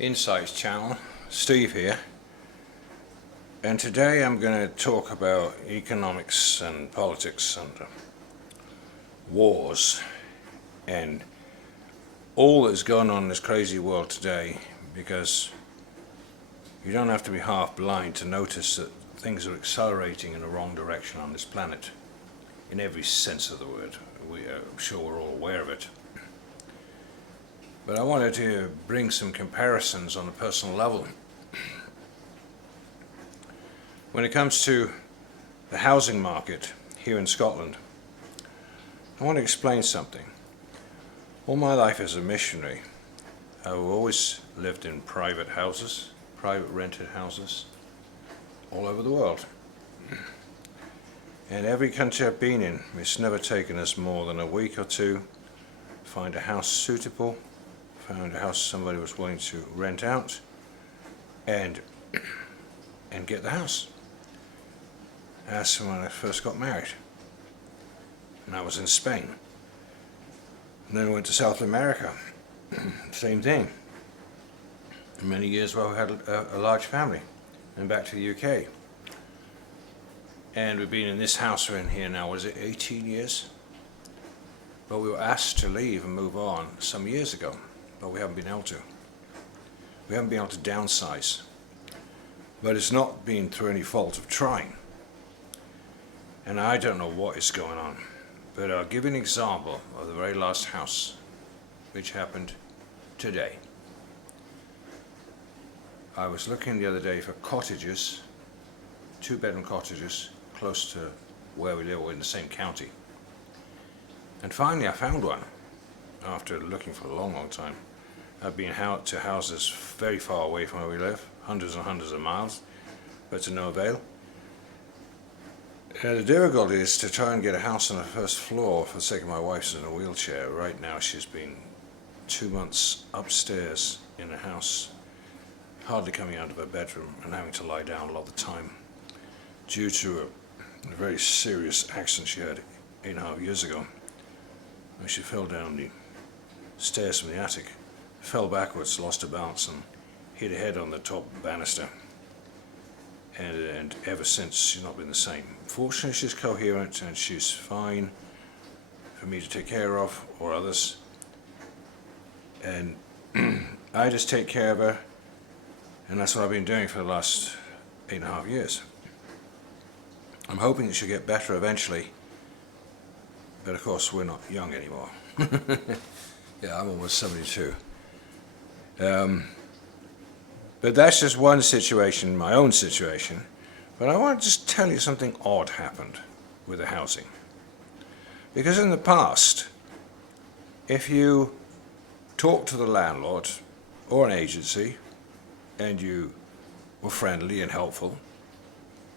Insights channel. Steve here, and today I'm going to talk about economics and politics and wars and all that's going on in this crazy world today, because you don't have to be half blind to notice that things are accelerating in the wrong direction on this planet in every sense of the word. I'm sure we're all aware of it. But I wanted to bring some comparisons on a personal level. When it comes to the housing market here in Scotland, I want to explain something. All my life as a missionary, I've always lived in private houses, private rented houses, all over the world. And every country I've been in, it's never taken us more than a week or two to find a house suitable, found a house somebody was willing to rent out, and get the house. That's when I first got married, and I was in Spain. And then I went to South America, same thing. Many years while we had a large family, and back to the UK. And we've been in this house we're in here now, was it 18 years? But we were asked to leave and move on some years ago, but we haven't been able to. We haven't been able to downsize. But it's not been through any fault of trying. And I don't know what is going on. But I'll give you an example of the very last house, which happened today. I was looking the other day for cottages, 2-bedroom cottages, close to where we live, or in the same county. And finally I found one, after looking for a long, long time. I've been out to houses very far away from where we live, hundreds and hundreds of miles, but to no avail. The difficulty is to try and get a house on the first floor for the sake of my wife's in a wheelchair. Right now she's been 2 months upstairs in the house, hardly coming out of her bedroom and having to lie down a lot of the time due to a very serious accident she had 8.5 years ago. When she fell down the stairs from the attic, fell backwards, lost her balance and hit her head on the top banister. And ever since she's not been the same. Fortunately she's coherent and she's fine for me to take care of, or others. And I just take care of her, and that's what I've been doing for the last 8.5 years. I'm hoping it should get better eventually, but of course we're not young anymore. Yeah, I'm almost 72. But that's just one situation, my own situation. But I want to just tell you something odd happened with the housing. Because in the past, if you talk to the landlord or an agency and you were friendly and helpful,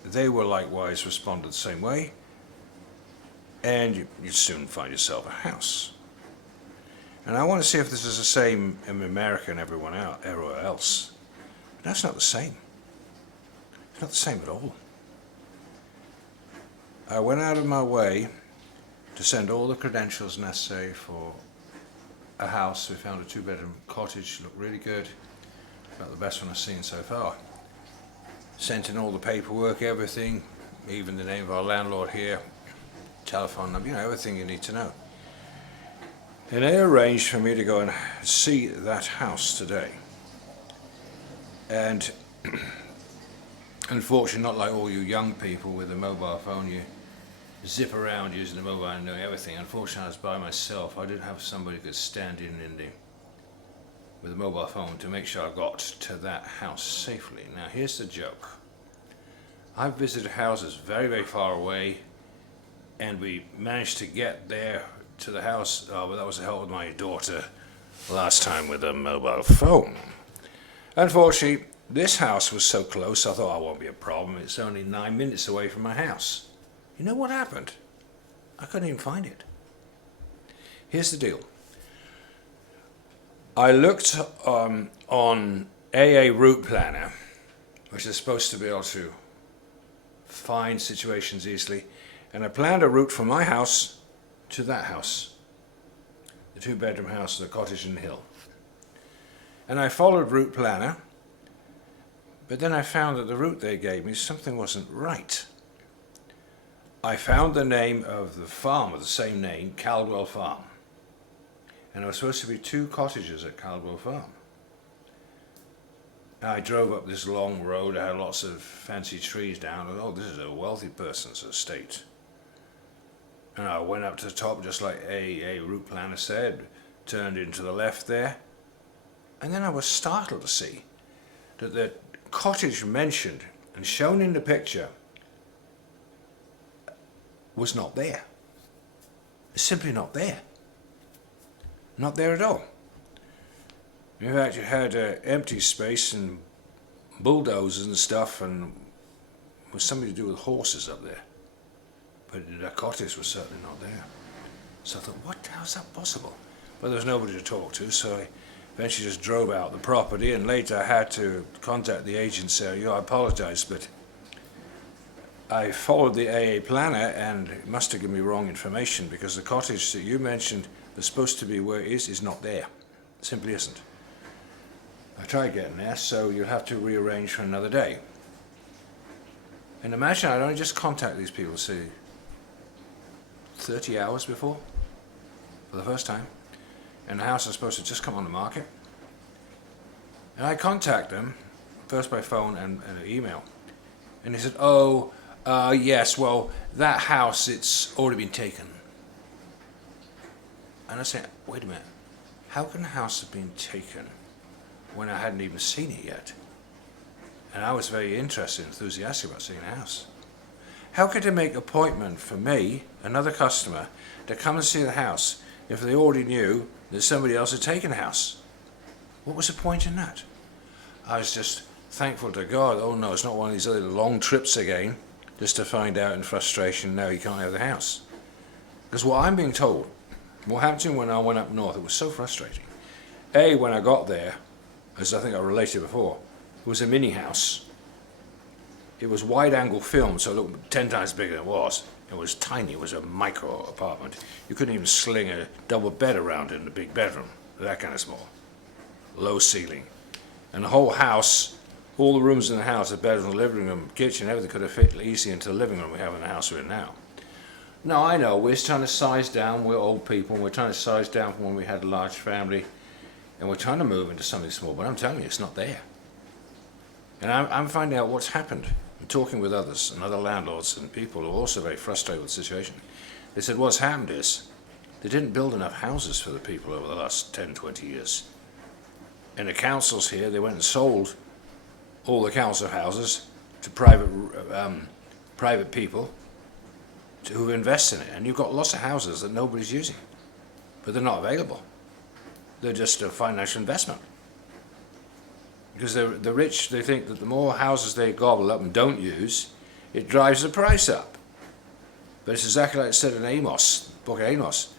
they will likewise respond the same way, and you'd soon find yourself a house. And I want to see if this is the same in America and everywhere else. But that's not the same. It's not the same at all. I went out of my way to send all the credentials necessary for a house. We found a 2-bedroom cottage, looked really good, about the best one I've seen so far. Sent in all the paperwork, everything, even the name of our landlord here, telephone number, everything you need to know. And they arranged for me to go and see that house today. And unfortunately, not like all you young people with a mobile phone, you zip around using the mobile and knowing everything. Unfortunately, I was by myself. I didn't have somebody who could stand with a mobile phone to make sure I got to that house safely. Now here's the joke. I've visited houses very, very far away, and we managed to get there to the house, but that was the help with my daughter last time with a mobile phone. Unfortunately, this house was so close, I thought, it won't be a problem. It's only 9 minutes away from my house. You know what happened? I couldn't even find it. Here's the deal. I looked on AA Route Planner, which is supposed to be able to find situations easily, and I planned a route from my house to that house, the 2-bedroom house, the cottage in the hill. And I followed route planner, but then I found that the route they gave me, something wasn't right. I found the name of the farm with the same name, Caldwell Farm. And there were supposed to be 2 cottages at Caldwell Farm. I drove up this long road, I had lots of fancy trees down, and oh, this is a wealthy person's estate. And I went up to the top just like a route planner said, turned into the left there, and then I was startled to see that the cottage mentioned and shown in the picture was not there. It's simply not there. Not there at all. In fact, you had empty space and bulldozers and stuff, and was something to do with horses up there. But the cottage was certainly not there. So I thought, what the hell is that possible? Well, there was nobody to talk to, so I eventually just drove out the property, and later I had to contact the agent and say, I apologize, but I followed the AA planner, and it must have given me wrong information, because the cottage that you mentioned was supposed to be where it is not there. It simply isn't. I tried getting there, so you'll have to rearrange for another day. And imagine I'd only just contact these people, say, 30 hours before, for the first time, and the house is supposed to just come on the market. And I contact them, first by phone and an email, and they said, yes, well, that house, it's already been taken. And I said, wait a minute, how can the house have been taken when I hadn't even seen it yet? And I was very interested, enthusiastic about seeing the house. How could they make an appointment for me, another customer, to come and see the house if they already knew that somebody else had taken the house? What was the point in that? I was just thankful to God, oh no, it's not one of these other long trips again, just to find out in frustration, no, you can't have the house. Because what I'm being told, what happened to me when I went up north, it was so frustrating. When I got there, as I think I related before, it was a mini house. It was wide-angle film, so it looked 10 times bigger than it was. It was tiny, it was a micro apartment. You couldn't even sling a double bed around it in a big bedroom, that kind of small. Low ceiling. And the whole house, all the rooms in the house, the bedroom, the living room, kitchen, everything could have fit easily into the living room we have in the house we're in now. Now, I know, we're just trying to size down, we're old people, we're trying to size down from when we had a large family, and we're trying to move into something small, but I'm telling you, it's not there. And I'm finding out what's happened. I'm talking with others, and other landlords, and people who are also very frustrated with the situation. They said what's happened is, they didn't build enough houses for the people over the last 10, 20 years. And the councils here, they went and sold all the council houses to private people who invest in it, and you've got lots of houses that nobody's using, but they're not available. They're just a financial investment. Because the rich, they think that the more houses they gobble up and don't use, it drives the price up. But it's exactly like it said in Amos, book of Amos.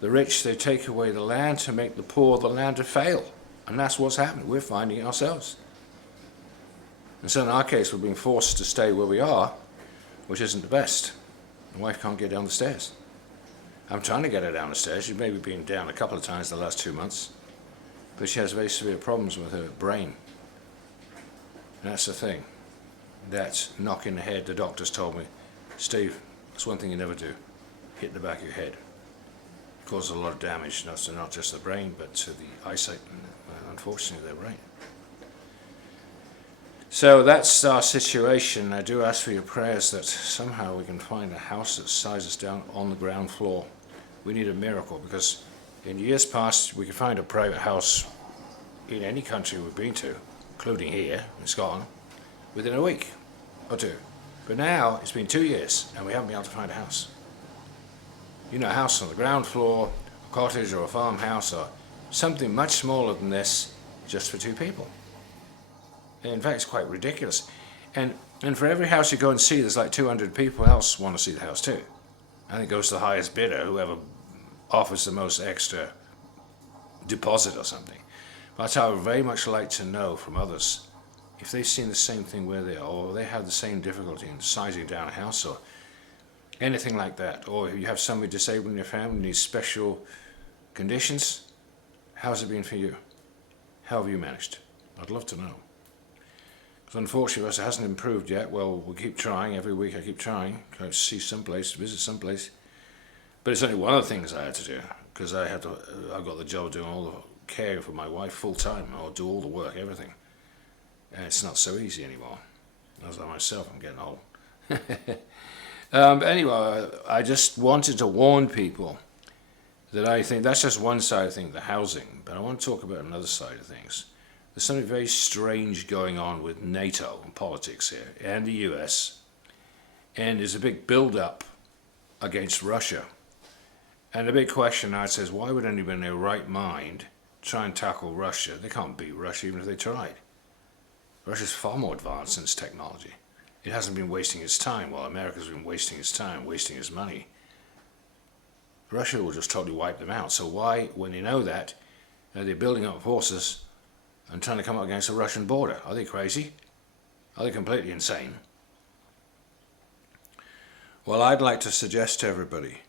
The rich, they take away the land to make the poor the land to fail. And that's what's happening. We're finding it ourselves. And so in our case, we're being forced to stay where we are, which isn't the best. My wife can't get down the stairs. I'm trying to get her down the stairs. She's maybe been down a couple of times the last 2 months. But she has very severe problems with her brain. And that's the thing. That knock in the head, the doctors told me, Steve, that's one thing you never do. Hit the back of your head. It causes a lot of damage, not just the brain, but to the eyesight and unfortunately their brain. So that's our situation. I do ask for your prayers that somehow we can find a house that sizes down on the ground floor. We need a miracle, because in years past we could find a private house in any country we've been to, including here in Scotland, within a week or two. But now it's been 2 years and we haven't been able to find a house. You know, a house on the ground floor, a cottage or a farmhouse or something much smaller than this, just for 2 people. In fact, it's quite ridiculous. And for every house you go and see, there's like 200 people else want to see the house too. And it goes to the highest bidder, whoever offers the most extra deposit or something. But I would very much like to know from others if they've seen the same thing where they are, or they have the same difficulty in sizing down a house, or anything like that. Or if you have somebody disabled in your family, needs special conditions, how's it been for you? How have you managed? I'd love to know. Because unfortunately it hasn't improved yet. Well, we'll keep trying. Every week I keep trying. Go see someplace, visit someplace. But it's only one of the things I had to do. Because I got the job doing all the caring for my wife full time. I'll do all the work, everything. And it's not so easy anymore. I was like myself, I'm getting old. Anyway, I just wanted to warn people that I think that's just one side of things, the housing, but I want to talk about another side of things. There's something very strange going on with NATO and politics here, and the US, and there's a big build-up against Russia. And the big question now says, why would anybody in their right mind try and tackle Russia? They can't beat Russia even if they tried. Russia's far more advanced in its technology. It hasn't been wasting its time, while America's been wasting its time, wasting its money. Russia will just totally wipe them out. So why, when they know that, they're building up forces and trying to come up against the Russian border? Are they crazy? Are they completely insane? Well, I'd like to suggest to everybody,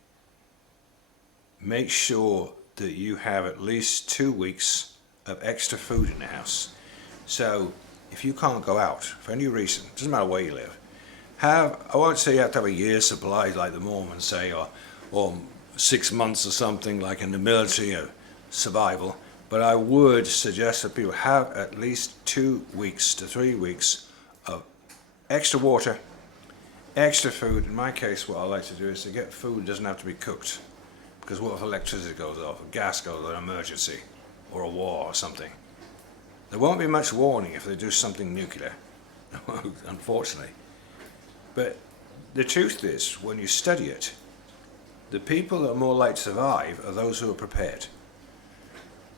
make sure that you have at least 2 weeks of extra food in the house. So if you can't go out for any reason, doesn't matter where you live, I won't say you have to have a year's supply like the Mormons say, or 6 months or something like in the military of survival, but I would suggest that people have at least 2 weeks to 3 weeks of extra water, extra food. In my case, what I like to do is to get food that doesn't have to be cooked, because what if electricity goes off, or gas goes off, an emergency, or a war or something? There won't be much warning if they do something nuclear, unfortunately. But the truth is, when you study it, the people that are more likely to survive are those who are prepared.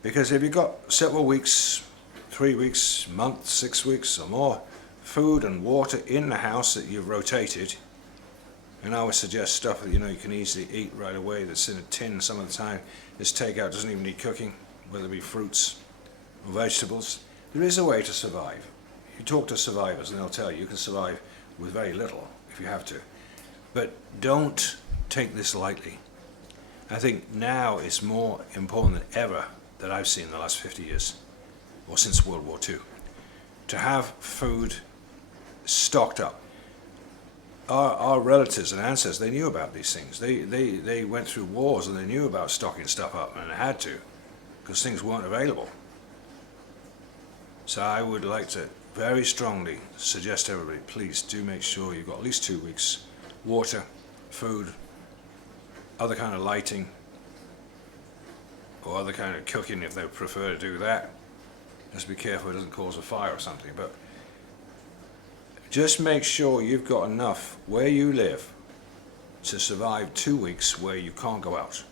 Because if you've got several weeks, 3 weeks, months, 6 weeks or more, food and water in the house that you've rotated, and I would suggest stuff that you can easily eat right away that's in a tin some of the time, this takeout doesn't even need cooking, whether it be fruits or vegetables. There is a way to survive. You talk to survivors and they'll tell you can survive with very little if you have to. But don't take this lightly. I think now is more important than ever that I've seen in the last 50 years, or since World War II, to have food stocked up. Our relatives and ancestors, they knew about these things. They went through wars and they knew about stocking stuff up, and they had to, because things weren't available. So I would like to very strongly suggest to everybody, please do make sure you've got at least 2 weeks water, food, other kind of lighting, or other kind of cooking if they prefer to do that. Just be careful it doesn't cause a fire or something. But just make sure you've got enough where you live to survive 2 weeks where you can't go out.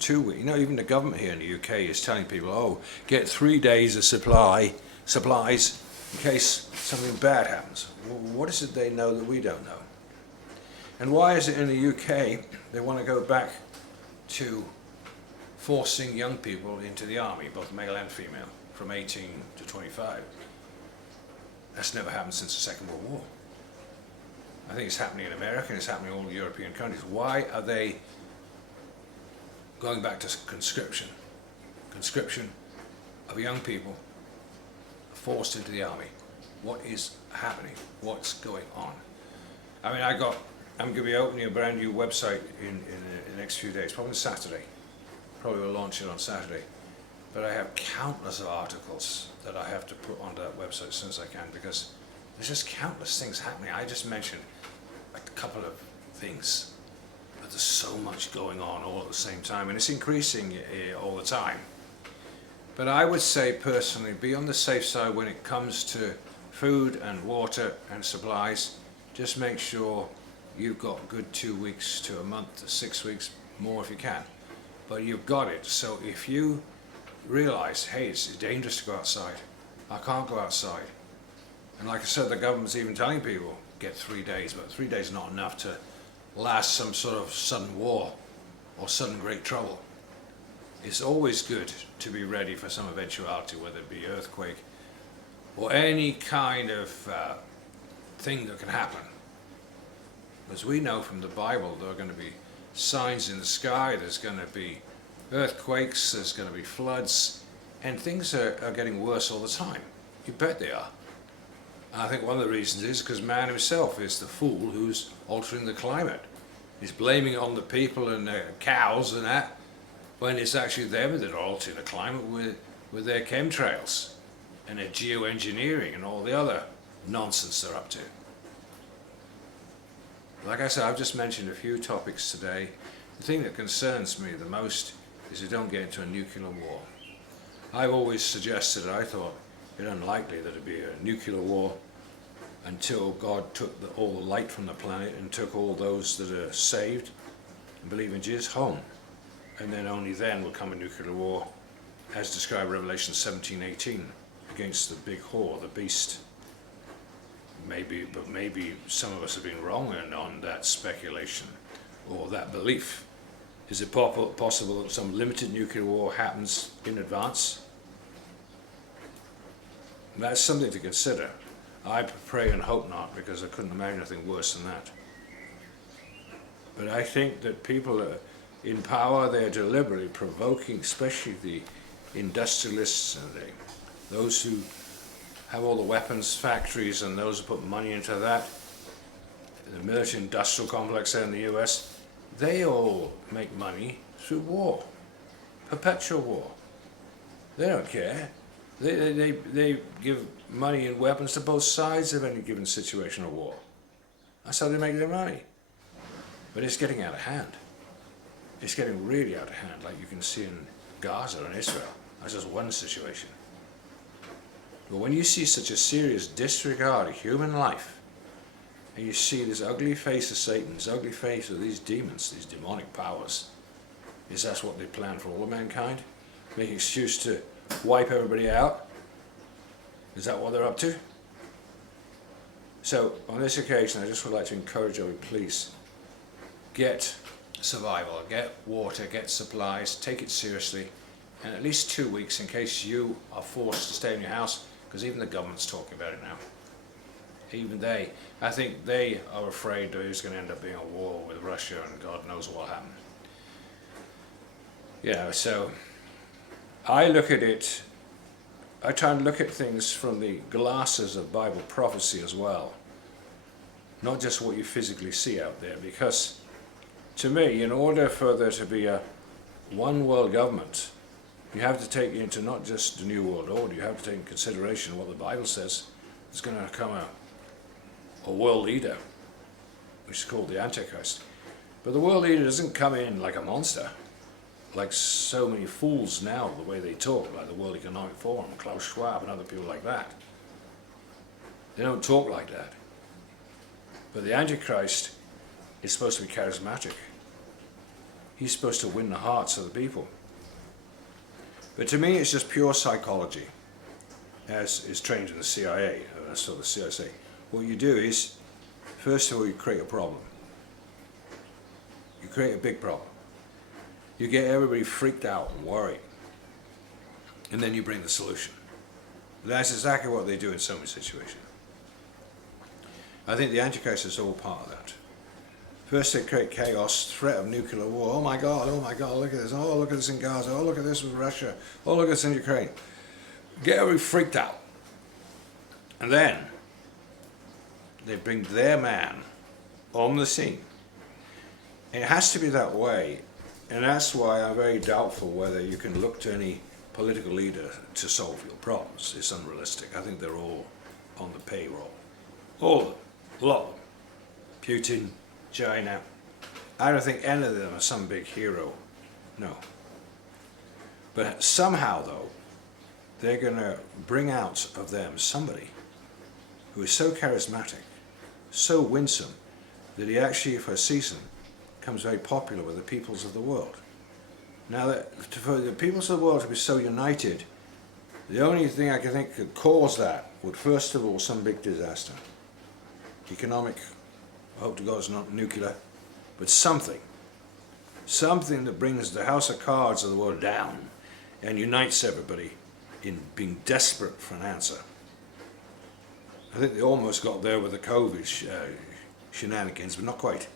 2 weeks. Even the government here in the UK is telling people, oh, get 3 days of supplies in case something bad happens. Well, what is it they know that we don't know? And why is it in the UK they want to go back to forcing young people into the army, both male and female, from 18 to 25? That's never happened since the Second World War. I think it's happening in America and it's happening in all the European countries. Why are they going back to conscription? Conscription of young people forced into the army. What is happening? What's going on? I mean, I'm going to be opening a brand new website in the next few days, probably Saturday. Probably will launch it on Saturday. But I have countless of articles that I have to put onto that website as soon as I can, because there's just countless things happening. I just mentioned a couple of things, but there's so much going on all at the same time, and it's increasing all the time. But I would say personally, be on the safe side when it comes to food and water and supplies. Just make sure you've got good 2 weeks to a month to 6 weeks, more if you can. But you've got it. So if you realize, hey, it's dangerous to go outside, I can't go outside. And like I said, the government's even telling people, get 3 days, but 3 days is not enough to last some sort of sudden war or sudden great trouble. It's always good to be ready for some eventuality, whether it be earthquake or any kind of thing that can happen. As we know from the Bible, there are going to be signs in the sky, there's going to be earthquakes, there's going to be floods, And things are getting worse all the time. You bet they are. And I think one of the reasons is because man himself is the fool who's altering the climate. He's blaming it on the people and the cows and that, when it's actually them that are altering the climate with their chemtrails and their geoengineering and all the other nonsense they're up to. Like I said, I've just mentioned a few topics today. The thing that concerns me the most is we don't get into a nuclear war. I've always suggested, I thought it unlikely that it'd be a nuclear war until God took all the light from the planet and took all those that are saved and believe in Jesus home. And then only then will come a nuclear war, as described in Revelation 17:18, against the big whore, the beast. Maybe some of us have been wrong on that speculation or that belief. Is it possible that some limited nuclear war happens in advance? That's something to consider. I pray and hope not, because I couldn't imagine anything worse than that. But I think that people are in power, they're deliberately provoking, especially the industrialists and those who have all the weapons factories and those who put money into that, the military industrial complex there in the US, they all make money through war, perpetual war. They don't care. They give money and weapons to both sides of any given situation of war. That's how they make their money. But it's getting out of hand. It's getting really out of hand, like you can see in Gaza and Israel. That's just one situation. But when you see such a serious disregard of human life, and you see this ugly face of Satan, this ugly face of these demons, these demonic powers, is that what they plan for all of mankind? Make an excuse to wipe everybody out? Is that what they're up to? So on this occasion, I just would like to encourage you, please, get survival, get water, get supplies, take it seriously, and at least 2 weeks in case you are forced to stay in your house, because even the government's talking about it now. Even they, I think they are afraid there's going to end up being a war with Russia, and God knows what will happen. Yeah, so I look at it, I try and look at things from the glasses of Bible prophecy as well, not just what you physically see out there, because to me, in order for there to be a one world government, you have to take into not just the New World Order, you have to take into consideration what the Bible says. There's going to come a world leader, which is called the Antichrist. But the world leader doesn't come in like a monster, like so many fools now, the way they talk, like the World Economic Forum, Klaus Schwab and other people like that. They don't talk like that. But the Antichrist is supposed to be charismatic. He's supposed to win the hearts of the people. But to me, it's just pure psychology, as is trained in the CIA. That's what the CIA say. What you do is, first of all, you create a problem. You create a big problem. You get everybody freaked out and worried. And then you bring the solution. That's exactly what they do in so many situations. I think the Antichrist is all part of that. First they create chaos, threat of nuclear war. Oh my God, look at this. Oh, look at this in Gaza. Oh, look at this with Russia. Oh, look at this in Ukraine. Get everybody freaked out. And then they bring their man on the scene. And it has to be that way. And that's why I'm very doubtful whether you can look to any political leader to solve your problems. It's unrealistic. I think they're all on the payroll. All of them. A lot of them. Putin, China. I don't think any of them are some big hero. No. But somehow, though, they're going to bring out of them somebody who is so charismatic, so winsome, that he actually, for a season, becomes very popular with the peoples of the world. Now, for the peoples of the world to be so united, the only thing I can think could cause that would, first of all, some big disaster. Economic, I hope to God it's not nuclear, but something that brings the house of cards of the world down and unites everybody in being desperate for an answer. I think they almost got there with the COVID shenanigans, but not quite.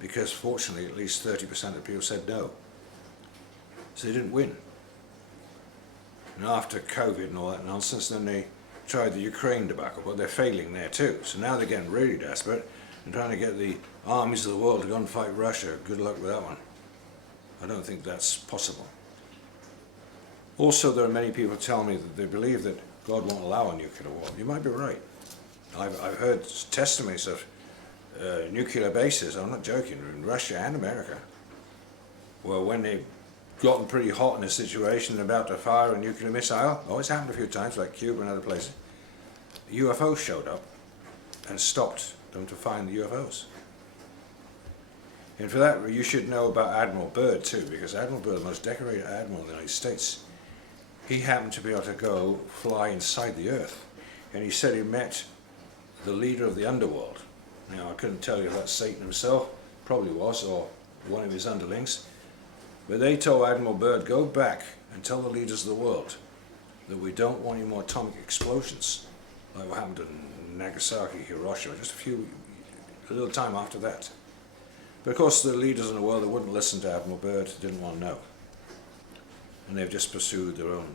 Because fortunately, at least 30% of people said no. So they didn't win. and after COVID and all that nonsense, then they tried the Ukraine debacle, but they're failing there too. So now they're getting really desperate and trying to get the armies of the world to go and fight Russia. Good luck with that one. I don't think that's possible. Also, there are many people telling me that they believe that God won't allow a nuclear war. You might be right. I've heard testimonies of nuclear bases, I'm not joking, in Russia and America, where when they've gotten pretty hot in a situation and about to fire a nuclear missile, it's happened a few times, like Cuba and other places, UFOs showed up and stopped them to find the UFOs. And for that, you should know about Admiral Byrd too, because Admiral Byrd, the most decorated admiral in the United States, he happened to be able to go fly inside the earth. And he said he met the leader of the underworld. Now, I couldn't tell you if that's Satan himself, probably was, or one of his underlings. But they told Admiral Byrd, go back and tell the leaders of the world that we don't want any more atomic explosions, like what happened in Nagasaki, Hiroshima, just a little time after that. But of course, the leaders in the world, they wouldn't listen to Admiral Byrd, didn't want to know. And they've just pursued their own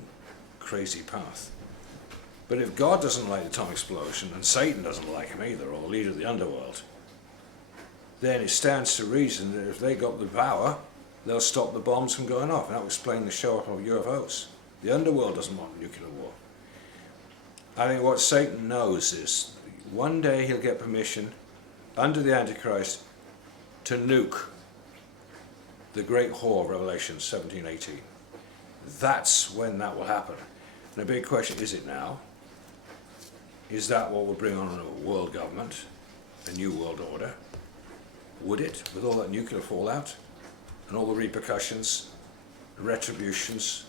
crazy path. But if God doesn't like the atomic explosion, and Satan doesn't like him either, or the leader of the underworld, then it stands to reason that if they got the power, they'll stop the bombs from going off. And that will explain the show-up of UFOs. The underworld doesn't want nuclear war. I think what Satan knows is one day he'll get permission, under the Antichrist, to nuke the great whore of Revelation 17:18. That's when that will happen. And the big question, is it now? Is that what will bring on a world government, a new world order? Would it, with all that nuclear fallout and all the repercussions, the retributions,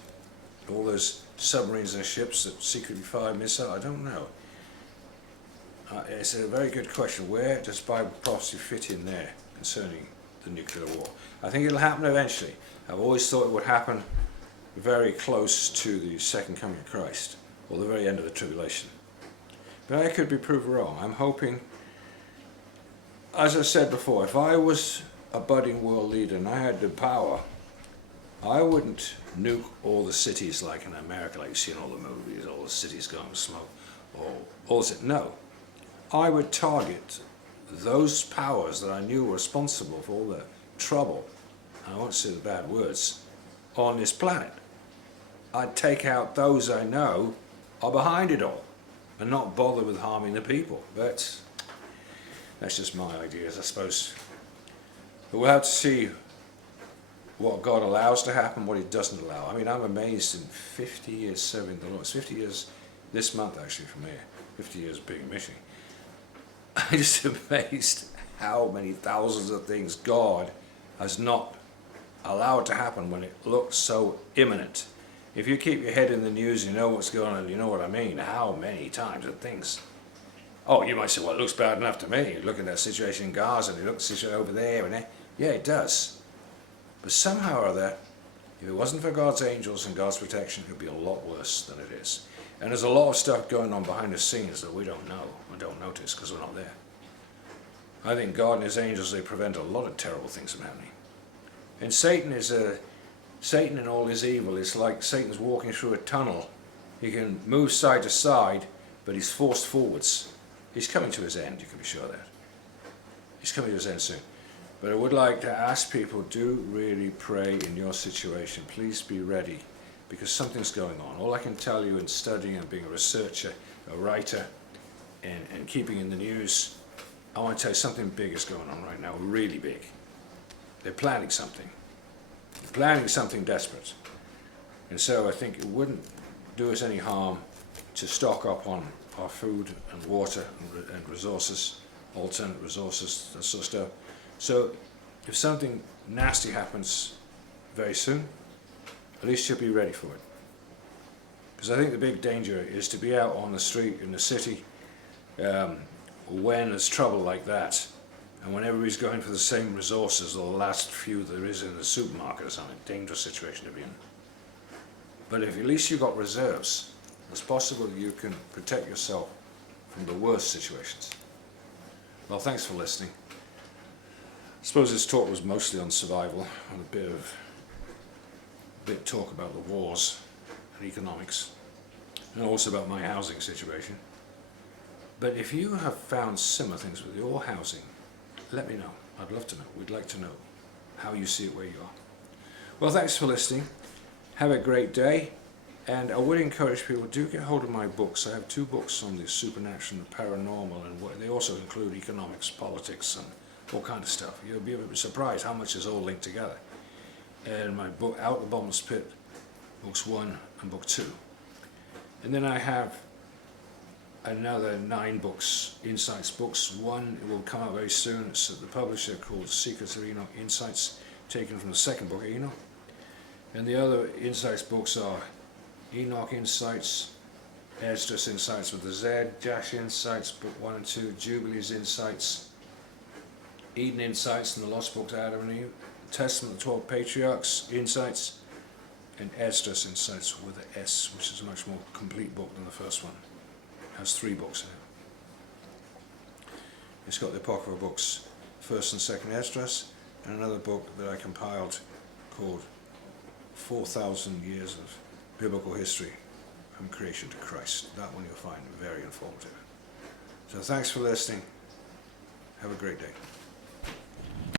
all those submarines and ships that secretly fire missiles? I don't know. It's a very good question. Where does Bible prophecy fit in there concerning the nuclear war? I think it'll happen eventually. I've always thought it would happen very close to the second coming of Christ, or the very end of the tribulation. But I could be proved wrong. I'm hoping, as I said before, if I was a budding world leader and I had the power, I wouldn't nuke all the cities like in America, like you see in all the movies, all the cities going to smoke, or all this. No. I would target those powers that I knew were responsible for all the trouble, and I won't say the bad words, on this planet. I'd take out those I know are behind it all and not bother with harming the people. But that's just my ideas, I suppose. But we'll have to see what God allows to happen, what he doesn't allow. I mean, I'm amazed in 50 years serving the Lord. It's 50 years this month, actually, from here. 50 years being mission. I'm just amazed how many thousands of things God has not allowed to happen when it looks so imminent. If you keep your head in the news, you know what's going on, you know what I mean. How many times of things. Oh, you might say, well, it looks bad enough to me. You look at that situation in Gaza, and you look at the situation over there, and there. Yeah, it does. But somehow or other, if it wasn't for God's angels and God's protection, it would be a lot worse than it is. And there's a lot of stuff going on behind the scenes that we don't know and don't notice because we're not there. I think God and his angels, they prevent a lot of terrible things from happening. And Satan and all his evil is like Satan's walking through a tunnel. He can move side to side, but he's forced forwards. He's coming to his end, you can be sure of that. He's coming to his end soon. But I would like to ask people, do really pray in your situation. Please be ready, because something's going on. All I can tell you in studying and being a researcher, a writer, and keeping in the news, I want to tell you something big is going on right now, really big. They're planning something. They're planning something desperate. And so I think it wouldn't do us any harm to stock up on our food and water and resources, alternate resources, that sort of stuff. So if something nasty happens very soon, at least you'll be ready for it. Because I think the big danger is to be out on the street in the city when there's trouble like that, and when everybody's going for the same resources, or the last few there is in the supermarket or something. Dangerous situation to be in. But if at least you've got reserves, it's possible you can protect yourself from the worst situations. Well, thanks for listening. I suppose this talk was mostly on survival, and a bit talk about the wars and economics, and also about my housing situation. But if you have found similar things with your housing, let me know. I'd love to know. We'd like to know how you see it where you are. Well, thanks for listening. Have a great day. And I would encourage people, do get hold of my books. I have 2 books on the supernatural and the paranormal, and they also include economics, politics, and all kind of stuff. You'll be surprised how much is all linked together. And my book, Out of the Bottomless Pit, books 1 and book 2. And then I have another 9 books, Insights books. 1 will come out very soon. It's at the publisher called Secrets of Enoch Insights, taken from the 2nd book of Enoch. And the other Insights books are Enoch Insights, Esdras Insights with the Z, Jash Insights, book 1 and 2, Jubilees Insights, Eden Insights and the Lost Books, Adam and Eve, Testament of the 12 Patriarchs Insights, and Esdras Insights with an S, which is a much more complete book than the first one. It has 3 books in it. It's got the Apocryphal books, 1st and 2nd Esdras, and another book that I compiled called 4,000 Years of Biblical History from Creation to Christ. That one you'll find very informative. So thanks for listening. Have a great day.